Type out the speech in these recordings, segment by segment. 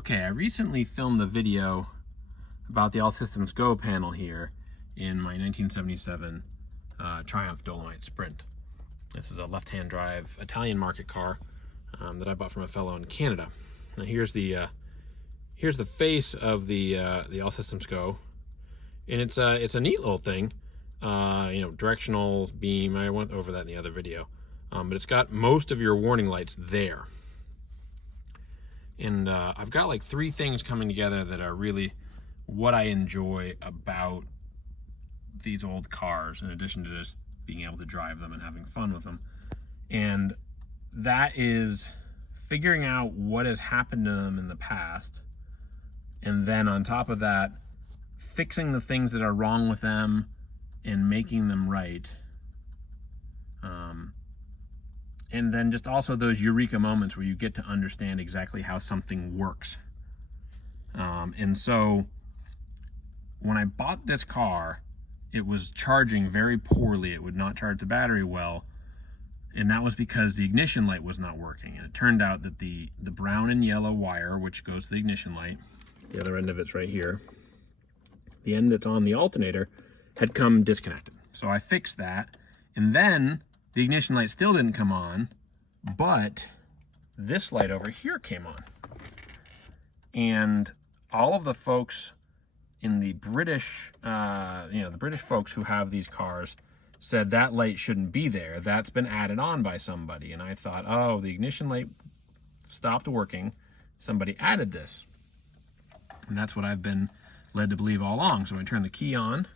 Okay, I recently filmed a video about the All Systems Go panel here in my 1977 Triumph Dolomite Sprint. This is a left-hand drive Italian market car that I bought from a fellow in Canada. Now here's the face of the All Systems Go, and it's a neat little thing. Directional beam. I went over that in the other video, but it's got most of your warning lights there. And I've got like three things coming together that are really what I enjoy about these old cars, in addition to just being able to drive them and having fun with them. And that is figuring out what has happened to them in the past, and then on top of that, fixing the things that are wrong with them and making them right. And then just also those eureka moments where you get to understand exactly how something works. And so when I bought this car, it was charging very poorly. It would not charge the battery well. And that was because the ignition light was not working. And it turned out that the brown and yellow wire, which goes to the ignition light, the other end of it's right here, the end that's on the alternator, had come disconnected. So I fixed that, and then the ignition light still didn't come on, but this light over here came on. And all of the folks in the British, the British folks who have these cars said that light shouldn't be there. That's been added on by somebody. And I thought, oh, the ignition light stopped working. Somebody added this. And that's what I've been led to believe all along. So I turn the key on,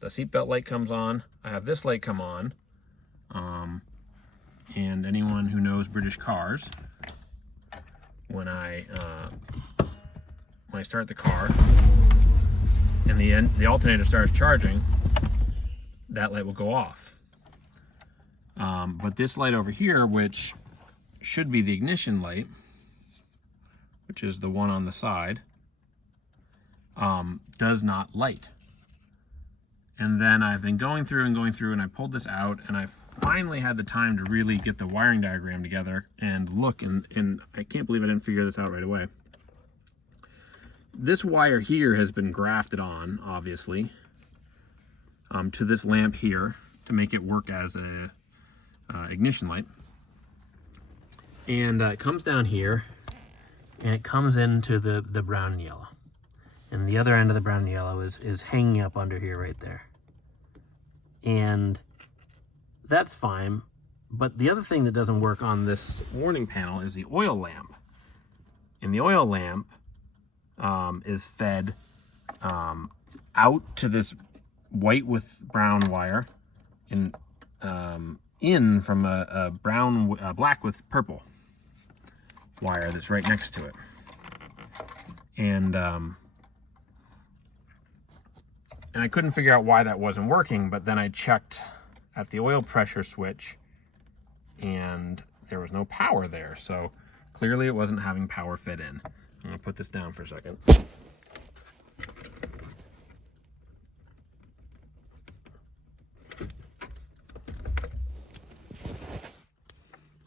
the seatbelt light comes on, I have this light come on. And anyone who knows British cars, when I start the car and the alternator starts charging, that light will go off. But this light over here, which should be the ignition light, which is the one on the side, does not light. And then I've been going through, and I pulled this out, and I finally had the time to really get the wiring diagram together and look, and I can't believe I didn't figure this out right away. This wire here has been grafted on, obviously, to this lamp here to make it work as a ignition light. And it comes down here, and it comes into the brown and yellow. And the other end of the brown and yellow is hanging up under here right there. And that's fine, but the other thing that doesn't work on this warning panel is the oil lamp. And the oil lamp is fed out to this white with brown wire, and in from a black with purple wire that's right next to it. And I couldn't figure out why that wasn't working, but then I checked at the oil pressure switch and there was no power there. So clearly it wasn't having power fed in. I'm gonna put this down for a second.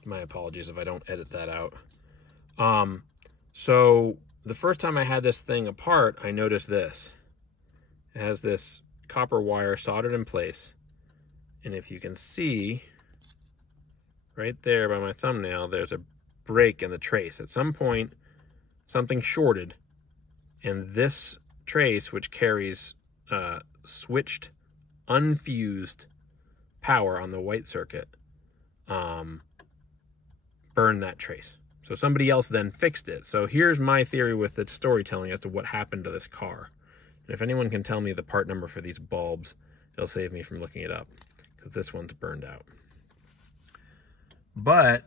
My apologies if I don't edit that out. So the first time I had this thing apart, I noticed this. It has this copper wire soldered in place. And if you can see, right there by my thumbnail, there's a break in the trace. At some point, something shorted, and this trace, which carries switched, unfused power on the white circuit, burned that trace. So somebody else then fixed it. So here's my theory with the storytelling as to what happened to this car. And if anyone can tell me the part number for these bulbs, it'll save me from looking it up, because this one's burned out. But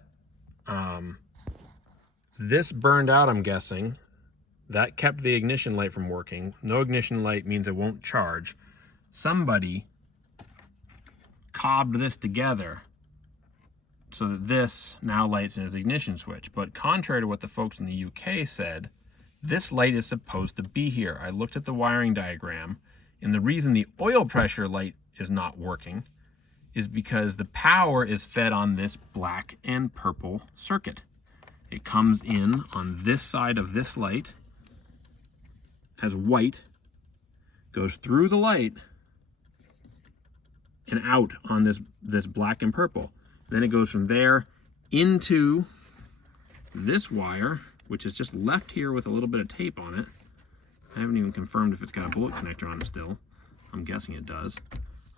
this burned out, I'm guessing. That kept the ignition light from working. No ignition light means it won't charge. Somebody cobbed this together so that this now lights in its ignition switch. But contrary to what the folks in the UK said, this light is supposed to be here. I looked at the wiring diagram, and the reason the oil pressure light is not working is because the power is fed on this black and purple circuit. It comes in on this side of this light as white, goes through the light and out on this black and purple. Then it goes from there into this wire, which is just left here with a little bit of tape on it. I haven't even confirmed if it's got a bullet connector on it still. I'm guessing it does.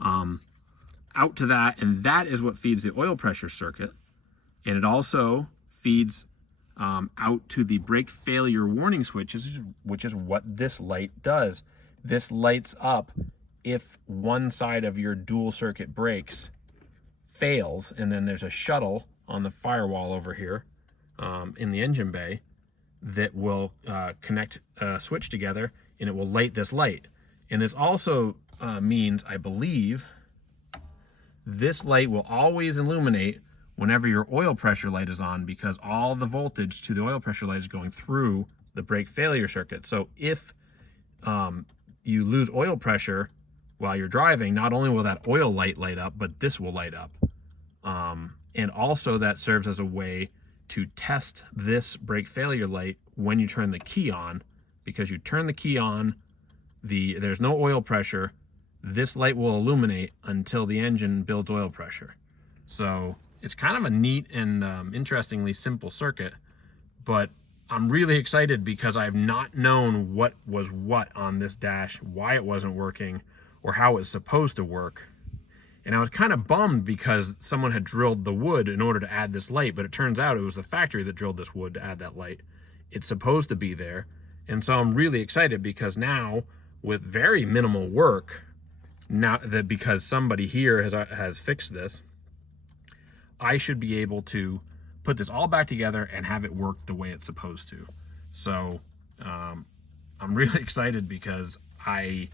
Out to that, and that is what feeds the oil pressure circuit. And it also feeds out to the brake failure warning switch, which is what this light does. This lights up if one side of your dual circuit brakes fails, and then there's a shuttle on the firewall over here in the engine bay that will connect a switch together, and it will light this light. And this also means, I believe, this light will always illuminate whenever your oil pressure light is on, because all the voltage to the oil pressure light is going through the brake failure circuit. So if you lose oil pressure while you're driving, not only will that oil light light up, but this will light up. And also that serves as a way to test this brake failure light when you turn the key on, because you turn the key on, there's no oil pressure, this light will illuminate until the engine builds oil pressure. So it's kind of a neat and interestingly simple circuit, but I'm really excited because I've not known what was what on this dash, why it wasn't working, or how it's supposed to work. And I was kind of bummed because someone had drilled the wood in order to add this light, but it turns out it was the factory that drilled this wood to add that light. It's supposed to be there. And so I'm really excited because now, with very minimal work, now that because somebody here has fixed this, I should be able to put this all back together and have it work the way it's supposed to. So I'm really excited because I'd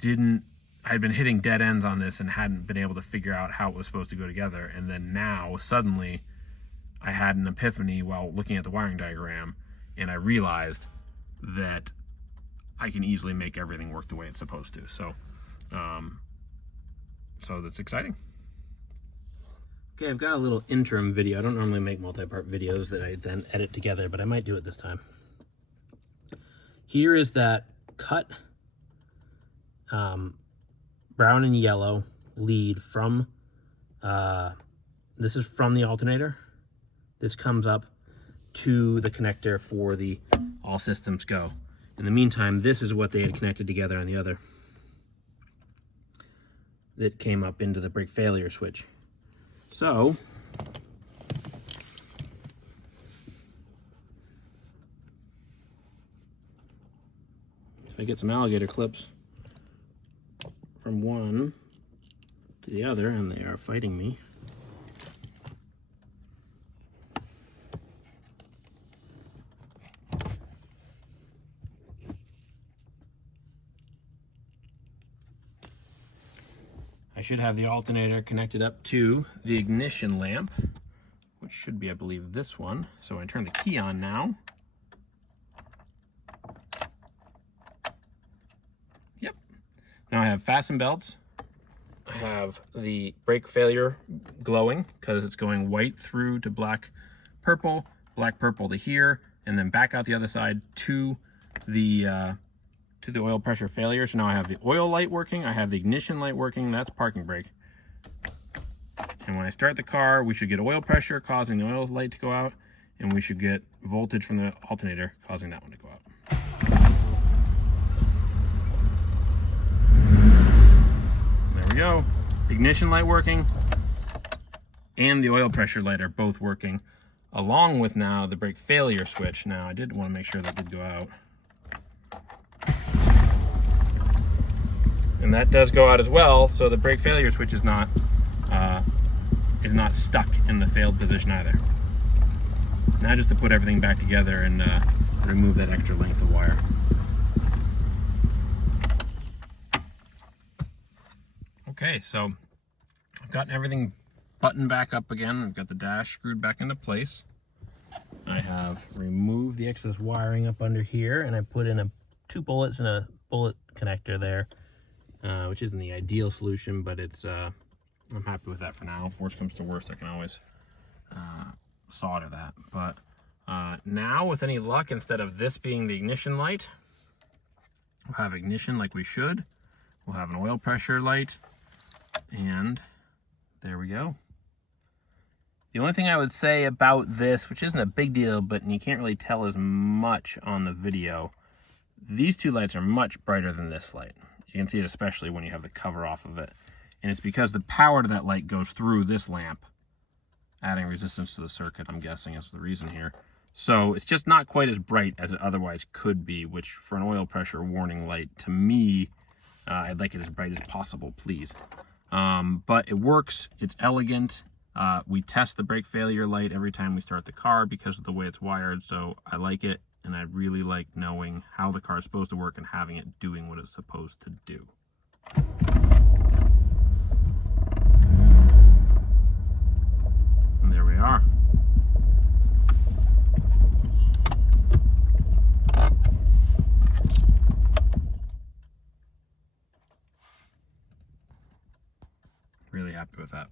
been hitting dead ends on this and hadn't been able to figure out how it was supposed to go together. And then now suddenly I had an epiphany while looking at the wiring diagram, and I realized that I can easily make everything work the way it's supposed to. So that's exciting. Okay, I've got a little interim video. I don't normally make multi-part videos that I then edit together, but I might do it this time. Here is that cut brown and yellow lead from, this is from the alternator. This comes up to the connector for the all systems go. In the meantime, this is what they had connected together on the other. That came up into the brake failure switch. So, if I get some alligator clips from one to the other, and they are fighting me. I should have the alternator connected up to the ignition lamp, which should be, I believe, this one. So I turn the key on now. Yep. Now I have fasten belts. I have the brake failure glowing because it's going white through to black purple to here, and then back out the other side to the oil pressure failure. So now I have the oil light working, I have the ignition light working, that's parking brake. And when I start the car, we should get oil pressure causing the oil light to go out, and we should get voltage from the alternator causing that one to go out. There we go. Ignition light working and the oil pressure light are both working, along with now the brake failure switch. Now I did want to make sure that did go out. And that does go out as well, so the brake failure switch is not stuck in the failed position either. Now just to put everything back together and remove that extra length of wire. Okay, so I've gotten everything buttoned back up again. I've got the dash screwed back into place. I have removed the excess wiring up under here, and I put in two bullets and a bullet connector there. Which isn't the ideal solution, but it's I'm happy with that for now. If worst comes to worst, I can always solder that. But Now, with any luck, instead of this being the ignition light, we'll have ignition like we should. We'll have an oil pressure light, and there we go. The only thing I would say about this, which isn't a big deal, but you can't really tell as much on the video, these two lights are much brighter than this light. You can see it especially when you have the cover off of it. And it's because the power to that light goes through this lamp, adding resistance to the circuit, I'm guessing is the reason here. So it's just not quite as bright as it otherwise could be, which for an oil pressure warning light, to me, I'd like it as bright as possible, please. But it works, it's elegant. We test the brake failure light every time we start the car because of the way it's wired, so I like it, and I really like knowing how the car is supposed to work and having it doing what it's supposed to do. And there we are. Really happy with that.